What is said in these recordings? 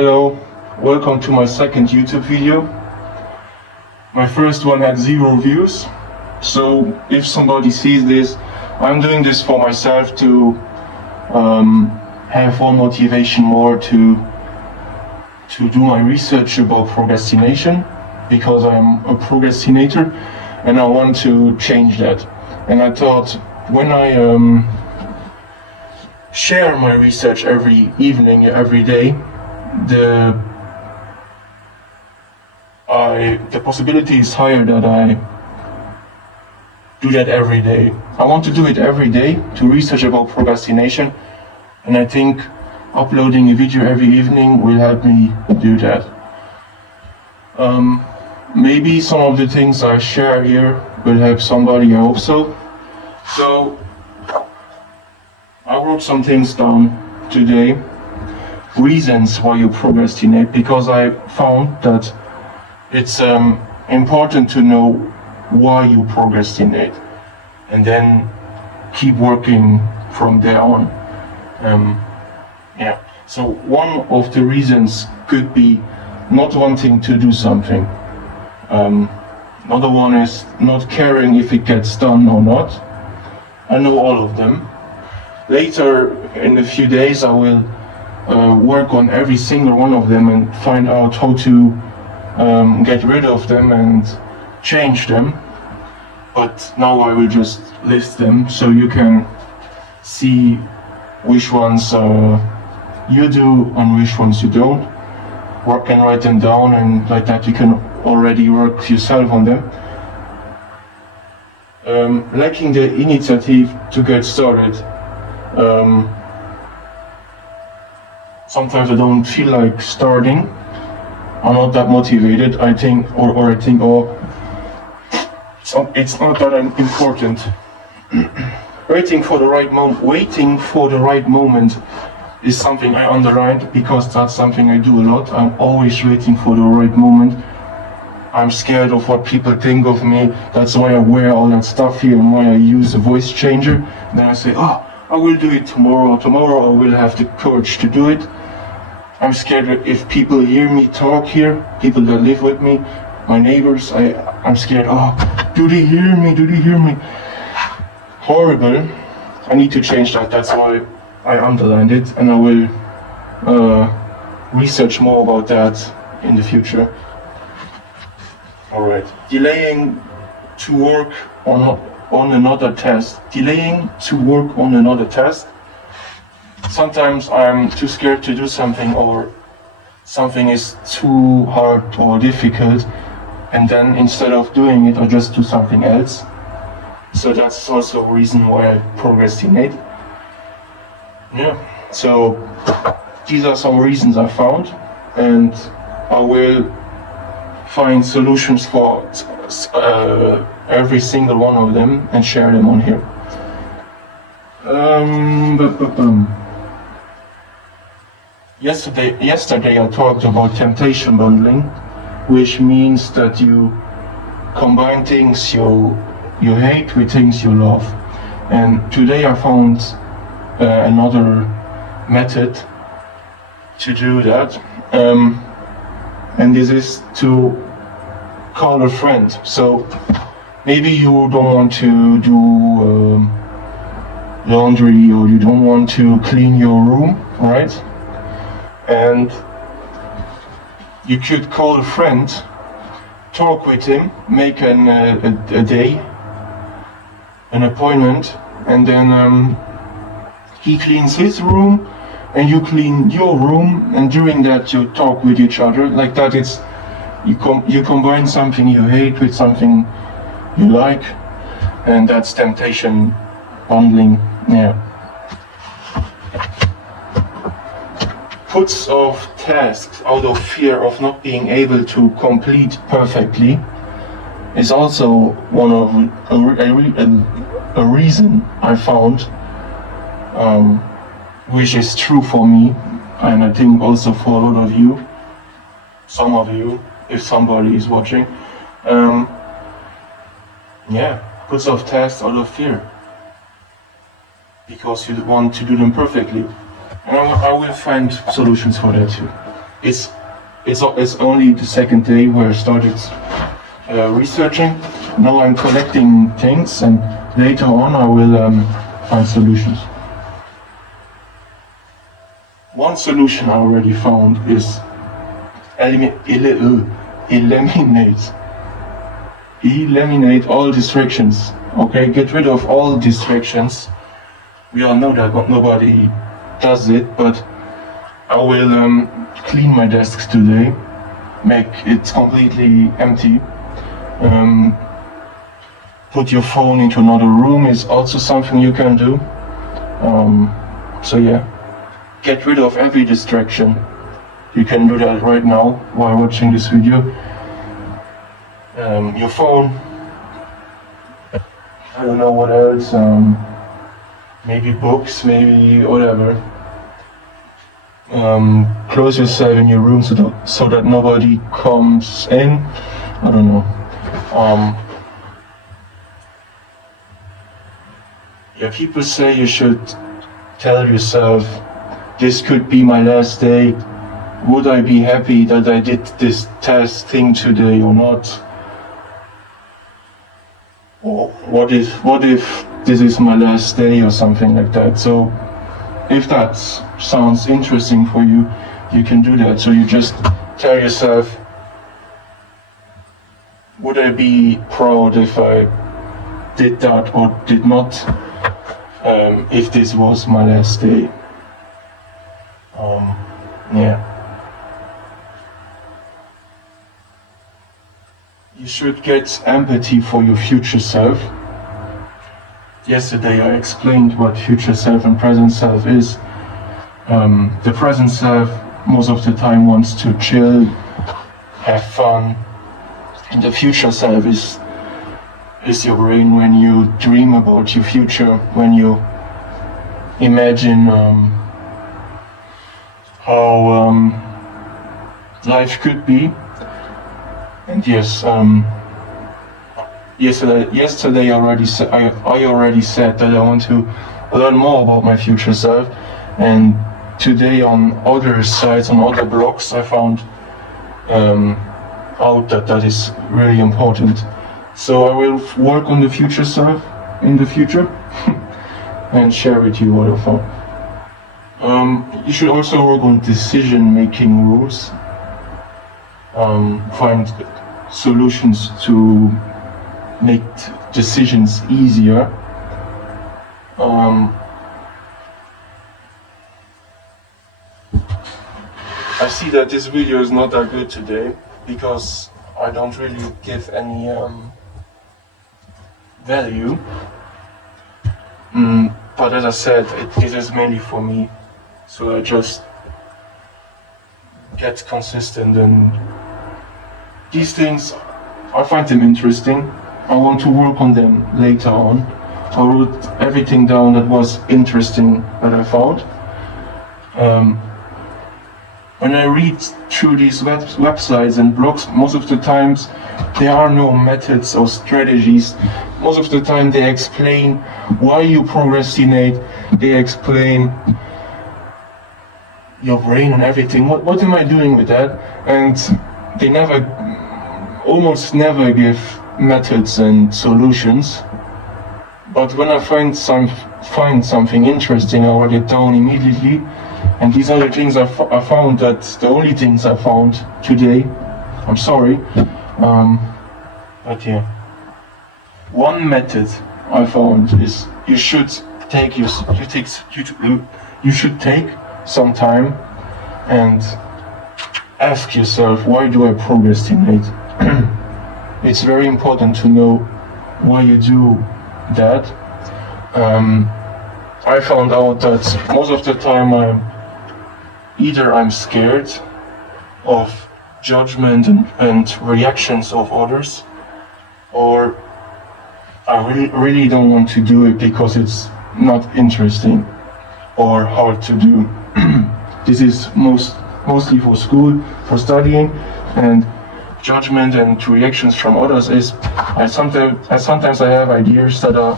Hello, welcome to my second YouTube video. My first one had 0 views, so if somebody sees this, I'm doing this for myself to have one motivation more to do my research about procrastination, because I'm a procrastinator and I want to change that. And I thought, when I share my research every evening, every day, the possibility is higher that I do that every day. I want to do it every day, to research about procrastination, and I think uploading a video every evening will help me do that. Maybe some of the things I share here will help somebody, I hope so. So I wrote some things down today, reasons why you procrastinate, because I found that it's important to know why you procrastinate and then keep working from there on. So one of the reasons could be not wanting to do something. Another one is not caring if it gets done or not. I know all of them. Later in a few days I will work on every single one of them and find out how to get rid of them and change them. But now I will just list them so you can see which ones you do and which ones you don't. Work and write them down, and like that you can already work yourself on them. Lacking the initiative to get started. Sometimes I don't feel like starting. I'm not that motivated. I think, it's not that important. Waiting for the right moment is something I underlined, because that's something I do a lot. I'm always waiting for the right moment. I'm scared of what people think of me. That's why I wear all that stuff here and why I use a voice changer. Then I say, I will do it tomorrow. Tomorrow I will have the courage to do it. I'm scared that if people hear me talk here, people that live with me, my neighbors, I'm scared, do they hear me? Do they hear me? Horrible. I need to change that. That's why I underlined it, and I will research more about that in the future. Alright. Delaying to work on another task. Delaying to work on another task. Sometimes I'm too scared to do something, or something is too hard or difficult, and then instead of doing it, I just do something else. So that's also a reason why I procrastinate. So these are some reasons I found, and I will find solutions for every single one of them and share them on here. Yesterday I talked about temptation bundling, which means that you combine things you hate with things you love. And today I found another method to do that, and this is to call a friend. So maybe you don't want to do laundry, or you don't want to clean your room, right? And you could call a friend, talk with him, make a day, an appointment, and then he cleans his room and you clean your room, and during that you talk with each other. Like that, it's you combine something you hate with something you like, and that's temptation bundling. Puts off tasks out of fear of not being able to complete perfectly is also one of a reason I found, which is true for me, and I think also for a lot of you, some of you, if somebody is watching. Puts off tasks out of fear, because you want to do them perfectly. And I will find solutions for that too. it's it's only the second day where I started researching. Now I'm collecting things, and later on I will find solutions. One solution I already found is eliminate all distractions. Okay, get rid of all distractions. We all know that nobody does it, but I will clean my desk today, make it completely empty. Put your phone into another room is also something you can do. So yeah, get rid of every distraction. You can do that right now while watching this video. Your phone, I don't know what else, maybe books, maybe whatever. Close yourself in your room so that nobody comes in. I don't know. Yeah, people say you should tell yourself, this could be my last day. Would I be happy that I did this task thing today or not? Or what if this is my last day or something like that? So if that sounds interesting for you, you can do that. So you just tell yourself, would I be proud if I did that or did not, if this was my last day? Yeah. You should get empathy for your future self. Yesterday I explained what future self and present self is. The present self most of the time wants to chill, have fun, and the future self is your brain when you dream about your future, when you imagine how life could be. And yes, yesterday I already said that I want to learn more about my future self, and today on other sites, on other blogs, I found out that is really important. So I will work on the future self in the future and share with you what I found. You should also work on decision-making rules. Find solutions to make decisions easier. I see that this video is not that good today because I don't really give any value. But as I said, this is mainly for me, so I just get consistent, and these things, I find them interesting. I want to work on them later on. I wrote everything down that was interesting that I found. When I read through these websites and blogs, most of the times there are no methods or strategies. Most of the time they explain why you procrastinate, they explain your brain and everything. What am I doing with that? And they almost never give methods and solutions. But when I find something interesting, I write it down immediately. And these are the things I found, that's the only things I found today. I'm sorry. But yeah. One method I found is you should take some time and ask yourself, why do I procrastinate? It's very important to know why you do that. I found out that most of the time I'm scared of judgment and reactions of others, or I really don't want to do it because it's not interesting or hard to do. This is mostly for school, for studying, and judgment and reactions from others is sometimes I have ideas that are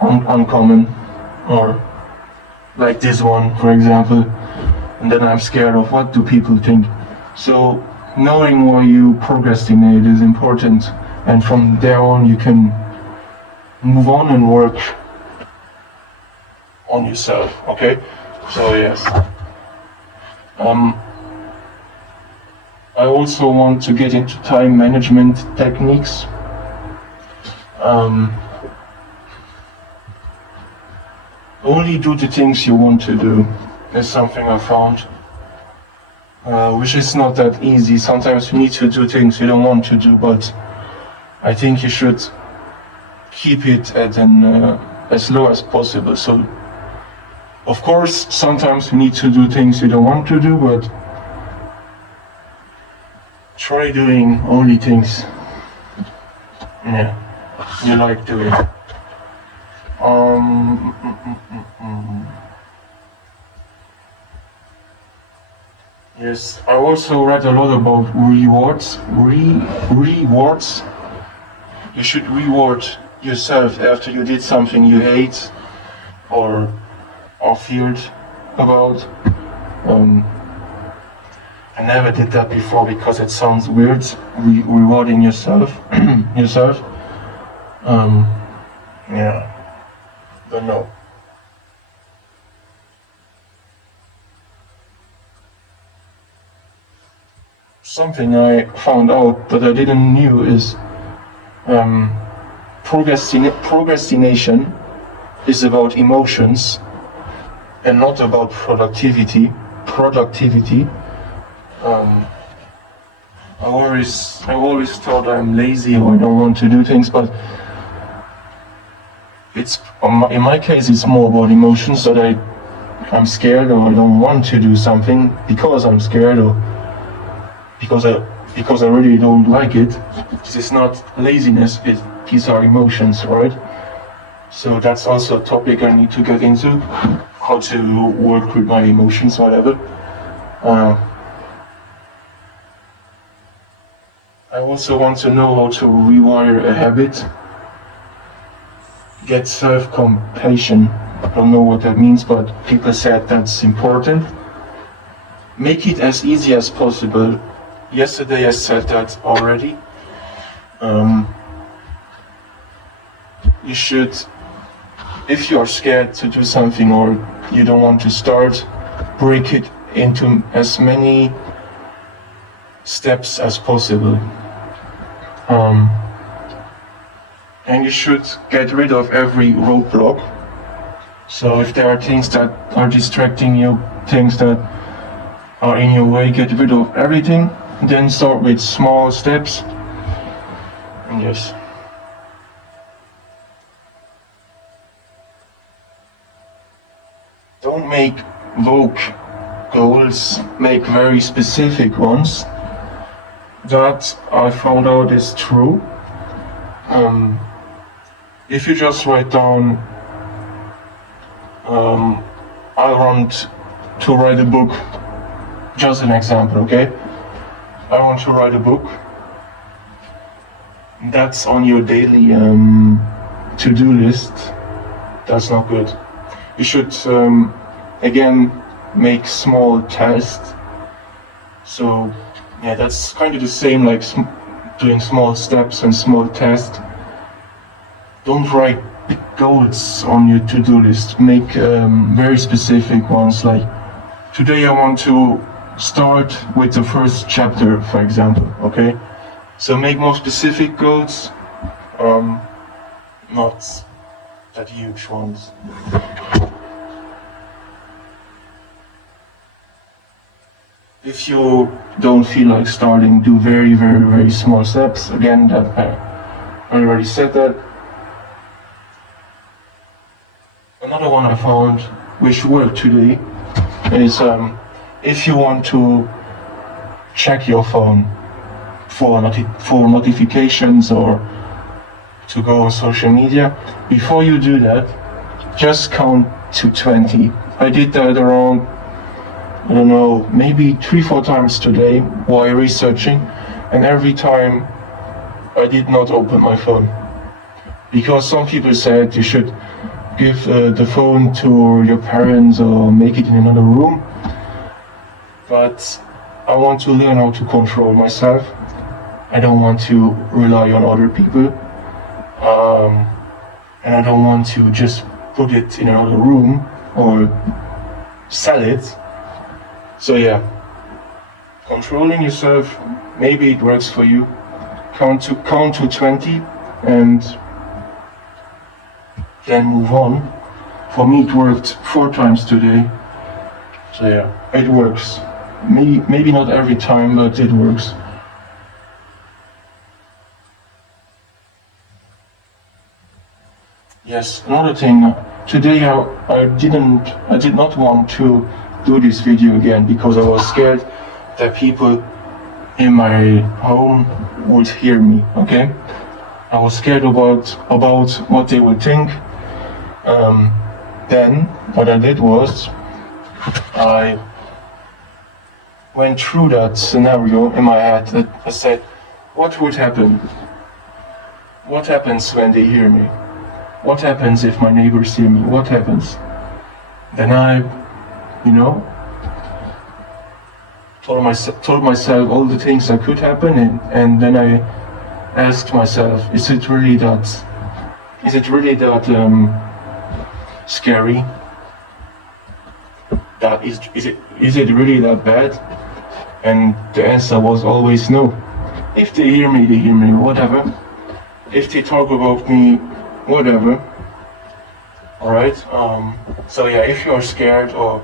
uncommon, or like this one, for example. and then I'm scared of what do people think. So knowing why you procrastinate is important, and from there on you can move on and work on yourself. Okay, so yes. I also want to get into time management techniques. Only do the things you want to do is something I found, which is not that easy. Sometimes you need to do things you don't want to do, but I think you should keep it at as low as possible. So, of course, sometimes you need to do things you don't want to do, but try doing only things you like doing. Yes, I also read a lot about rewards. Rewards. You should reward yourself after you did something you hate or feared about. I never did that before because it sounds weird. Rewarding yourself. Don't know. Something I found out that I didn't knew is procrastination is about emotions and not about productivity. I always thought I'm lazy or I don't want to do things, but in my case it's more about emotions, that I'm scared or I don't want to do something because I'm scared or because I really don't like it. This is not laziness, these are emotions, right? So that's also a topic I need to get into, how to work with my emotions, whatever. I also want to know how to rewire a habit. Get self-compassion. I don't know what that means, but people said that's important. Make it as easy as possible. Yesterday I said that already. You should, if you are scared to do something or you don't want to start, break it into as many steps as possible. And you should get rid of every roadblock. So if there are things that are distracting you, things that are in your way, get rid of everything. Then start with small steps. And yes. Don't make vague goals, make very specific ones. That I found out is true. If you just write down, I want to write a book, just an example, okay? I want to write a book. That's on your daily to-do list. That's not good. You should, again, make small tasks. So, yeah, that's kind of the same like doing small steps and small tasks. Don't write big goals on your to-do list. Make very specific ones, like today I want to start with the first chapter, for example, okay? So make more specific goals, not that huge ones. If you don't feel like starting, do very, very, very small steps. Again, that I already said that. Another one I found, which worked today, is if you want to check your phone for notifications or to go on social media, before you do that, just count to 20. I did that around, I don't know, maybe 3-4 times today while researching, and every time I did not open my phone. Because some people said you should give the phone to your parents or make it in another room. but I want to learn how to control myself. I don't want to rely on other people, and I don't want to just put it in another room or sell it. So yeah, controlling yourself, maybe it works for you. Count to 20 and then move on. For me it worked 4 times today. So yeah, it works. Maybe not every time, but it works. Yes, another thing. Today I did not want to do this video again because I was scared that people in my home would hear me. Okay, I was scared about what they would think. Then what I did was I went through that scenario in my head. I said, what would happen? What happens when they hear me? What happens if my neighbors hear me? What happens? Then I, told myself all the things that could happen, and then I asked myself, is it really that scary? Is it really that bad? And the answer was always no. If they hear me, they hear me, whatever. If they talk about me, whatever. Alright, so yeah, if you're scared or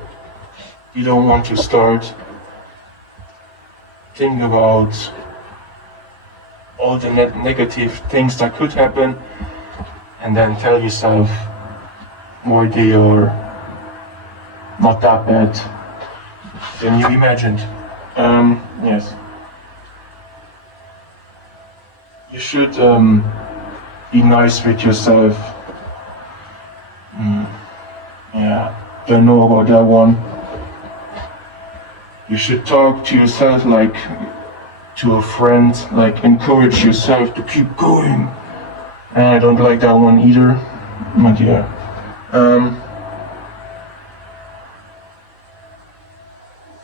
you don't want to start, think about all the negative things that could happen and then tell yourself why they are not that bad than you imagined. Yes. You should be nice with yourself. Yeah, don't know about that one. You should talk to yourself like to a friend, like encourage yourself to keep going. And I don't like that one either. But yeah.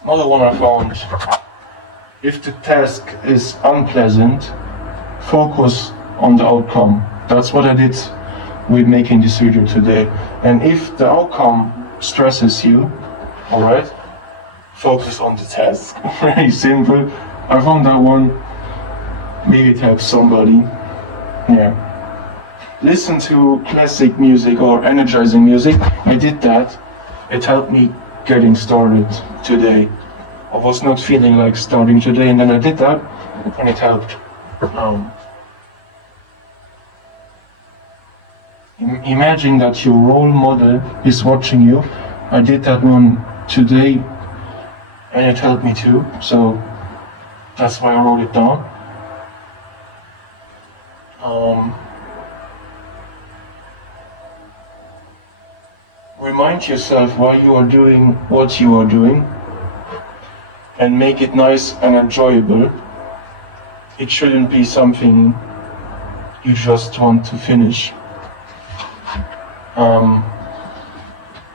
Another one I found. If the task is unpleasant, focus on the outcome. That's what I did with making this video today. And if the outcome stresses you, alright, focus on the task. Very simple. I found that one. Maybe it helps somebody. Yeah. Listen to classic music or energizing music. I did that. It helped me getting started today. I was not feeling like starting today, and then I did that, and it helped. Imagine that your role model is watching you. I did that one today, and it helped me too. So that's why I wrote it down. Remind yourself why you are doing what you are doing, and make it nice and enjoyable. It shouldn't be something you just want to finish.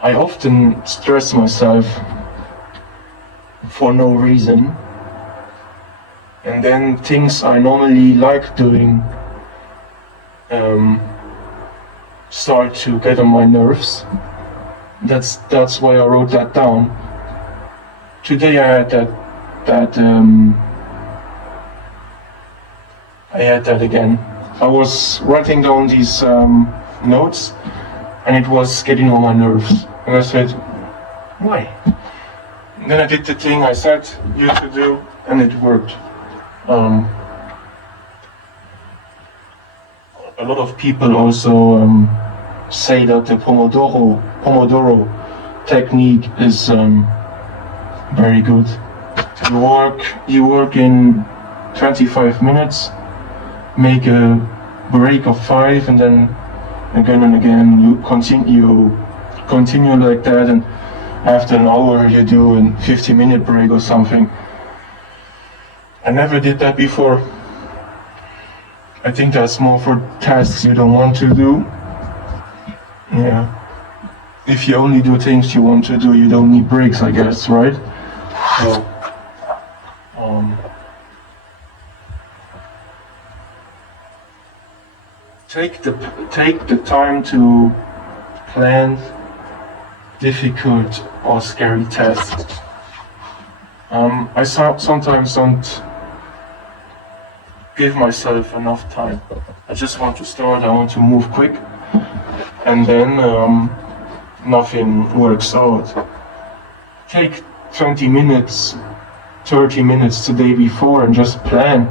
I often stress myself for no reason, and then things I normally like doing start to get on my nerves. That's why I wrote that down. Today I had that again. I was writing down these notes, and it was getting on my nerves. And I said, why? And then I did the thing I said you to do, and it worked. A lot of people also say that the Pomodoro technique is very good. You work in 25 minutes, make a break of 5, and then again and again you continue like that, and after an hour you do a 50-minute break or something. I never did that before. I think that's more for tasks you don't want to do. Yeah. If you only do things you want to do, you don't need breaks, I guess, right? So take the time to plan difficult or scary tasks. I sometimes don't give myself enough time. I just want to start, I want to move quick, and then nothing works out. Take 20 minutes, 30 minutes the day before and just plan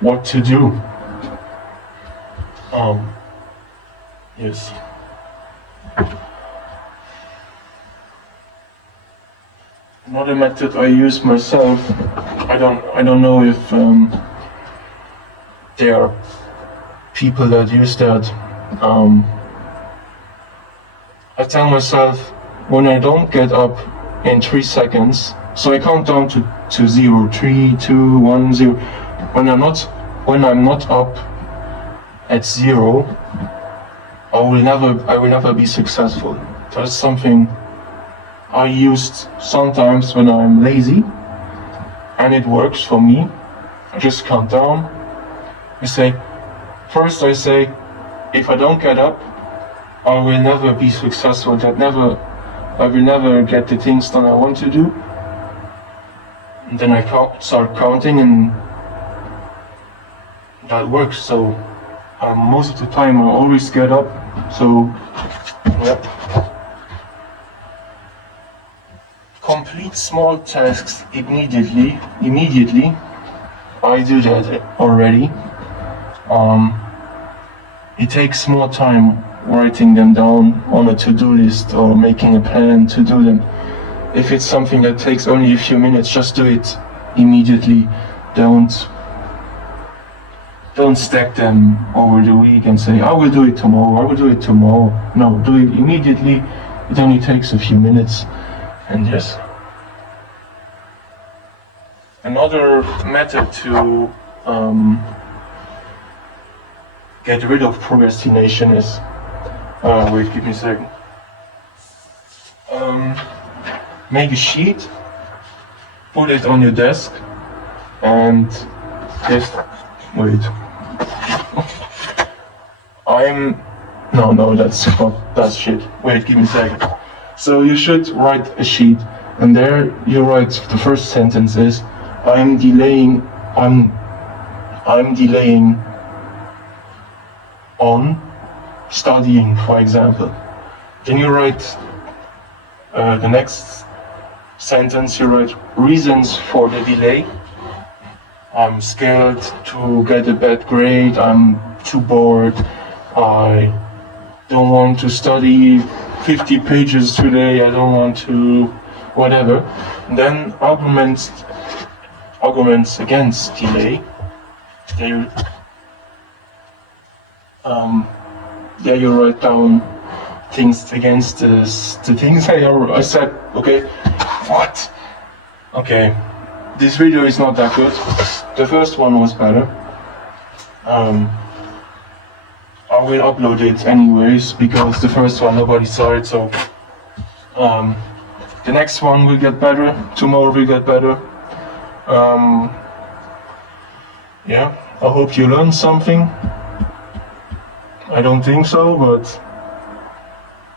what to do. Yes. Another method I use myself, I don't know if there are people that use that. I tell myself when I don't get up in 3 seconds, so I count down to 0, 3, 2, 1, 0. When I'm not up at 0, I will never be successful. That's something I used sometimes when I'm lazy, and it works for me. I just count down. First I say, if I don't get up, I will never be successful. I will never get the things that I want to do. And then I start counting, and that works. So most of the time I always get up. So yeah. Complete small tasks immediately. I do that already. It takes more time writing them down on a to-do list or making a plan to do them. If it's something that takes only a few minutes, just do it immediately. Don't stack them over the week and say, I will do it tomorrow. No, do it immediately. It only takes a few minutes. And yes. Another method to get rid of procrastination is, wait, give me a second. Make a sheet, put it on your desk, and just wait. No, that's shit. Wait, give me a second. So you should write a sheet, and there you write the first sentence is, I'm delaying on studying, for example. Then you write the next sentence, you write reasons for the delay. I'm scared to get a bad grade, I'm too bored, I don't want to study 50 pages today, I don't want to, whatever. And then arguments against delay. You write down things against the things I said. Okay, what? Okay, this video is not that good. The first one was better. I will upload it anyways because the first one nobody saw it. So the next one will get better. Tomorrow will get better. Yeah, I hope you learned something. I don't think so, but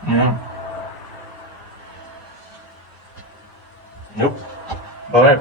yeah. Nope. Bye.